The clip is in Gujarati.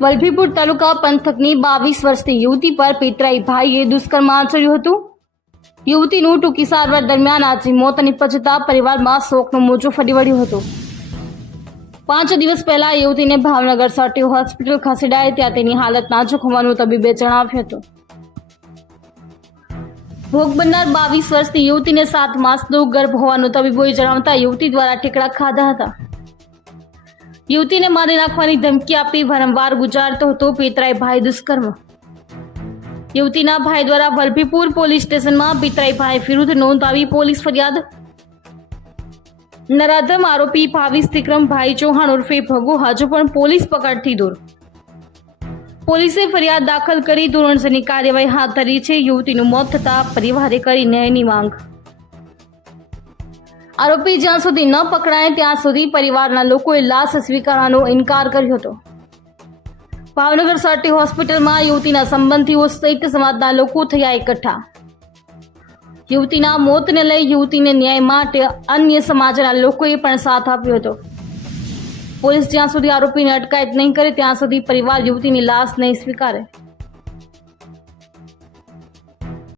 વલભીપુર તાલુકા પંથકની 22 વર્ષની યુવતી પર પિતરાઈ ભાઈએ દુષ્કર્મ આચર્યું હતું। યુવતીનું ટૂંકી સારવાર દરમિયાન આજે મોત નિપજતા પરિવારમાં શોકનો મોજો ફરી વળ્યો હતો। 5 દિવસ પહેલા યુવતીને ભાવનગર સટી હોસ્પિટલ ખસેડાઈ ત્યાં તેની હાલત નાજુક હોવાનું તબીબે જણાવ્યું હતું। ભોગ બનનાર 22 વર્ષની યુવતીને 7 માસનો ગર્ભ હોવાનું તબીબોએ જણાવતા યુવતી દ્વારા ઠેકડા ખાધા હતા। યુવતીને મારી નાખવાની ધમકી આપી વારંવાર ગુજારતો હતો પિતરાઈ ભાઈ દુષ્કર્મ। યુવતીના ભાઈ દ્વારા વલભીપુર પોલીસ સ્ટેશનમાં પિતરાઈ ભાઈ વિરુદ્ધ નોંધાવી પોલીસ ફરિયાદ। નરાધમ આરોપી ભાવિસ વિક્રમભાઈ ચૌહાણ ઉર્ફે ભગુ હજુ પણ પોલીસ પકડથી દૂર। પોલીસે ફરિયાદ દાખલ કરી ધોરણસરની કાર્યવાહી હાથ ધરી છે। યુવતીનું મોત થતા પરિવારે કરી ન્યાયની માંગ। આરોપી જ્યાં સુધી ન પકડાય ત્યાં સુધી પરિવારના લોકોએ લાશ સ્વીકારવાનો ઇનકાર કર્યો હતો। ભાવનગર સટી હોસ્પિટલમાં યુવતીના સંબંધીઓ સહિત સમાજના લોકો થયા એકઠા। યુવતીના મોતને લઈ યુવતીને ન્યાય માટે અન્ય સમાજના લોકોએ પણ સાથ આપ્યો હતો। પોલીસ જ્યાં સુધી આરોપીને અટકાયત નહીં કરે ત્યાં સુધી પરિવાર યુવતીની લાશ નહીં સ્વીકારે।